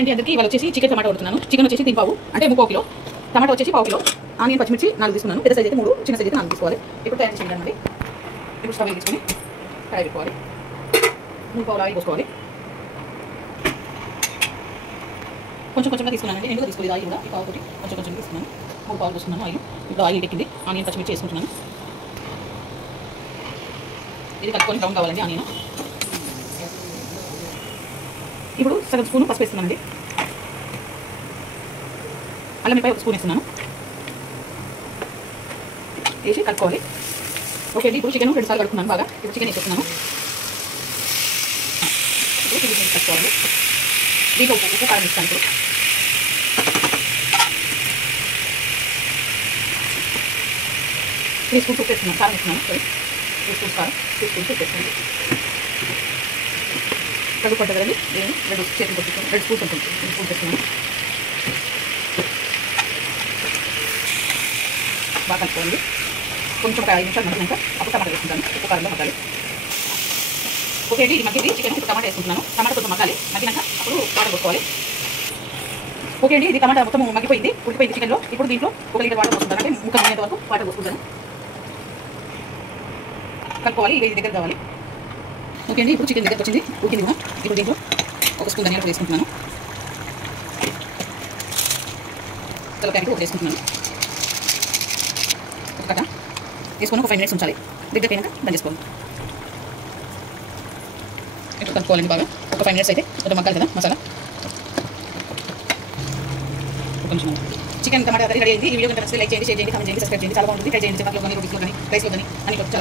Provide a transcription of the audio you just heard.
Hi అండి అందరికీ. ఇవాళ వచ్చేసి చికెన్ టమాటా కొడుతున్నాను. చికెన్ వచ్చేసి 3 పావు అంటే 3 కిలో, టమాటా వచ్చేసి 1 కిలో, ఆనియన్ పచ్చిమిర్చి 4 తీసుకున్నాను. పెద్ద సైజ్ అయితే 3, చిన్న సైజ్ అయితే 4 తీసుకోవాలి. ఇప్పుడు తయారు చేసి అండి. ఇప్పుడు స్టవ్ తీసుకొని కడాయి పెట్టుకోవాలి. 3 పావులు ఆయిల్ పోసుకోవాలి. కొంచెం కొంచెంగా తీసుకున్నానండి, ఎందుకు తీసుకోలేదు ఆయిల్ కూడా. ఈ పావు తోటి కొంచెం కొంచెం తీసుకున్నాను. 3 పావులు పోసుకున్నాను ఆయిల్. ఇప్పుడు ఆయిల్ ఎక్కింది. ఆనియన్ పచ్చిమిర్చి వేసుకుంటున్నాను. ఇది కలుపుకొని బ్రౌన్ కావాలండి ఆనియన్. ఇప్పుడు సగం స్పూన్ పసుపు వేస్తున్నానండి. అల్లం మిరపకాయ 1 స్పూన్ వేస్తున్నాను. వేసి కలుపుకోవాలి. ఓకే అండి. ఇప్పుడు చికెన్ 2 సార్లు కలుపుకున్నాను బాగా. ఇప్పుడు చికెన్ వేసేస్తున్నాను. ఇప్పుడు చికెన్ కలుపుకోవాలి. దీంట్లో ఉప్పు కారం ఇస్తాను. ఇప్పుడు 3 స్పూన్స్ ఉప్పు వేస్తున్నాను. కారం వేస్తున్నాను. సారీ, 3 స్పూన్స్ కారం, 2 స్పూన్స్ ఉప్పు వేస్తున్నాను. కలుపుకుంటుంది కదండి. నేను 2 చేతులు కొట్టుకుని 2 స్పూన్స్ ఉంటుంది. 2 స్పూన్స్ వేస్తున్నాను. బాగా కలుపుకోండి. కొంచెం ఒక 5 నిమిషాలు మగ్గినాక అప్పుడు టమాటా వేసుకుంటాను. ఉప్పు కారంలో మగ్గాలి. ఓకే అండి. ఇది మగ్గింది చికెన్. ఇప్పుడు టమాటా వేసుకుంటున్నాను. టమాటా కొంచెం మగ్గాలి. మగ్గినాక అప్పుడు వాటర్ పోసుకోవాలి. ఓకే అండి. ఇది టమాటా మొత్తం మగ్గిపోయింది, ఉడికిపోయింది చికెన్లో. ఇప్పుడు దీంట్లో 1 లీటర్ వాటర్ పోసుకుంటాను. అంటే ముక్క మునేంత వరకు వాటర్ పోసుకుంటాను. కలుపుకోవాలి. ఇది దగ్గర కావాలి. ఓకే అండి. ఇప్పుడు చికెన్ దగ్గరకు వచ్చింది, ఉడికింది కూడా. ఇప్పుడు దీంట్లో 1 స్పూన్ ధనియాల పొడి వేసుకుంటున్నాను. తెల్ల ప్యాకెట్ 1 వేసుకుంటున్నాను. ఒక కట్ట వేసుకొని ఒక 5 మినిట్స్ ఉంచాలి. దగ్గర అయినాక బంద్ చేసుకోవాలి. ఇప్పుడు కలుపుకోవాలండి బాగా. ఒక 5 మినిట్స్ అయితే కొంచెం మగ్గాలి కదా మసాలా. కొంచెం చికెన్ టమాటా కర్రీ రెడీ అయింది. ఈ వీడియో కనుక నచ్చితే లైక్ చేయండి, షేర్ చేయండి, కామెంట్ చేయండి, సబ్స్క్రైబ్ చేయండి. చాలా బాగుంటుంది. ట్రై చేయండి. చపాతీలో కానీ, రోటీస్లో కానీ, రైస్లో కానీ అన్ని